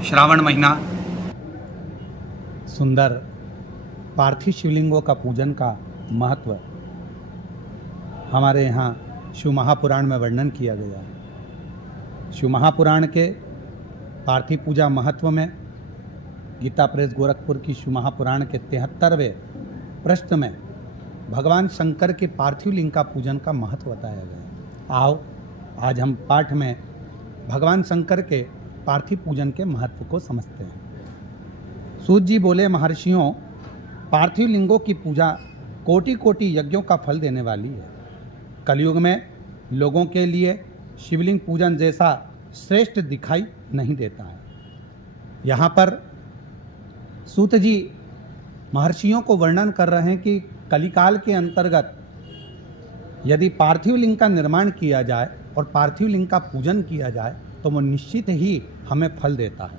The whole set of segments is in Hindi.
श्रावण महीना। सुंदर पार्थिव शिवलिंगों का पूजन का महत्व हमारे यहाँ शिव महापुराण में वर्णन किया गया है। शिव महापुराण के पार्थिव पूजा महत्व में गीता प्रेस गोरखपुर की शिव महापुराण के 73वें प्रश्न में भगवान शंकर के पार्थिव लिंग का पूजन का महत्व बताया गया। आओ आज हम पाठ में भगवान शंकर के पार्थिव पूजन के महत्व को समझते हैं। सूत जी बोले, महर्षियों, पार्थिव लिंगों की पूजा कोटि कोटि यज्ञों का फल देने वाली है। कलयुग में लोगों के लिए शिवलिंग पूजन जैसा श्रेष्ठ दिखाई नहीं देता है। यहाँ पर सूत जी महर्षियों को वर्णन कर रहे हैं कि कलिकाल के अंतर्गत यदि पार्थिव लिंग का निर्माण किया जाए और पार्थिव लिंग का पूजन किया जाए तो वो निश्चित ही हमें फल देता है।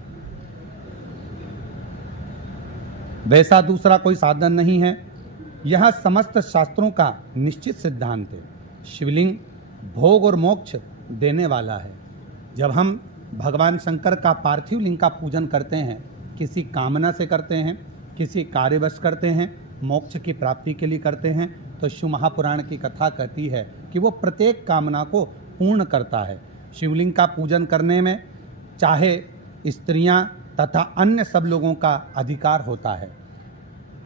वैसा दूसरा कोई साधन नहीं है। यह समस्त शास्त्रों का निश्चित सिद्धांत है। शिवलिंग भोग और मोक्ष देने वाला है। जब हम भगवान शंकर का पार्थिव लिंग का पूजन करते हैं, किसी कामना से करते हैं, किसी कार्यवश करते हैं, मोक्ष की प्राप्ति के लिए करते हैं, तो शिव महापुराण की कथा कहती है कि वो प्रत्येक कामना को पूर्ण करता है। शिवलिंग का पूजन करने में चाहे स्त्रियां तथा अन्य सब लोगों का अधिकार होता है।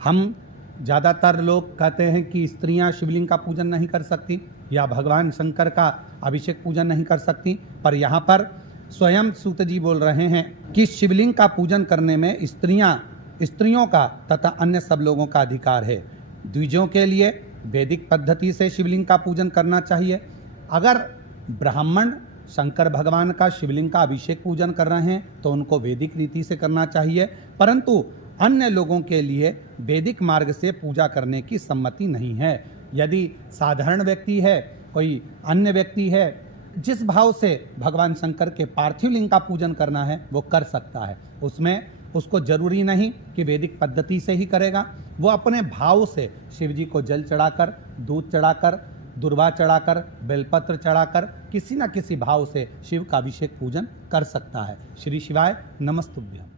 हम ज़्यादातर लोग कहते हैं कि स्त्रियां शिवलिंग का पूजन नहीं कर सकती या भगवान शंकर का अभिषेक पूजन नहीं कर सकती, पर यहाँ पर स्वयं सूत जी बोल रहे हैं कि शिवलिंग का पूजन करने में स्त्रियों का तथा अन्य सब लोगों का अधिकार है। द्विजों के लिए वैदिक पद्धति से शिवलिंग का पूजन करना चाहिए। अगर ब्राह्मण शंकर भगवान का शिवलिंग का अभिषेक पूजन कर रहे हैं तो उनको वैदिक रीति से करना चाहिए, परंतु अन्य लोगों के लिए वैदिक मार्ग से पूजा करने की सम्मति नहीं है। यदि साधारण व्यक्ति है, कोई अन्य व्यक्ति है, जिस भाव से भगवान शंकर के पार्थिव लिंग का पूजन करना है वो कर सकता है। उसमें उसको जरूरी नहीं कि वैदिक पद्धति से ही करेगा। वो अपने भाव से शिव जी को जल चढ़ाकर, दूध चढ़ाकर, दुर्वा चढ़ाकर, बेलपत्र चढ़ाकर किसी न किसी भाव से शिव का अभिषेक पूजन कर सकता है। श्री शिवाय नमस्तुभ्यम।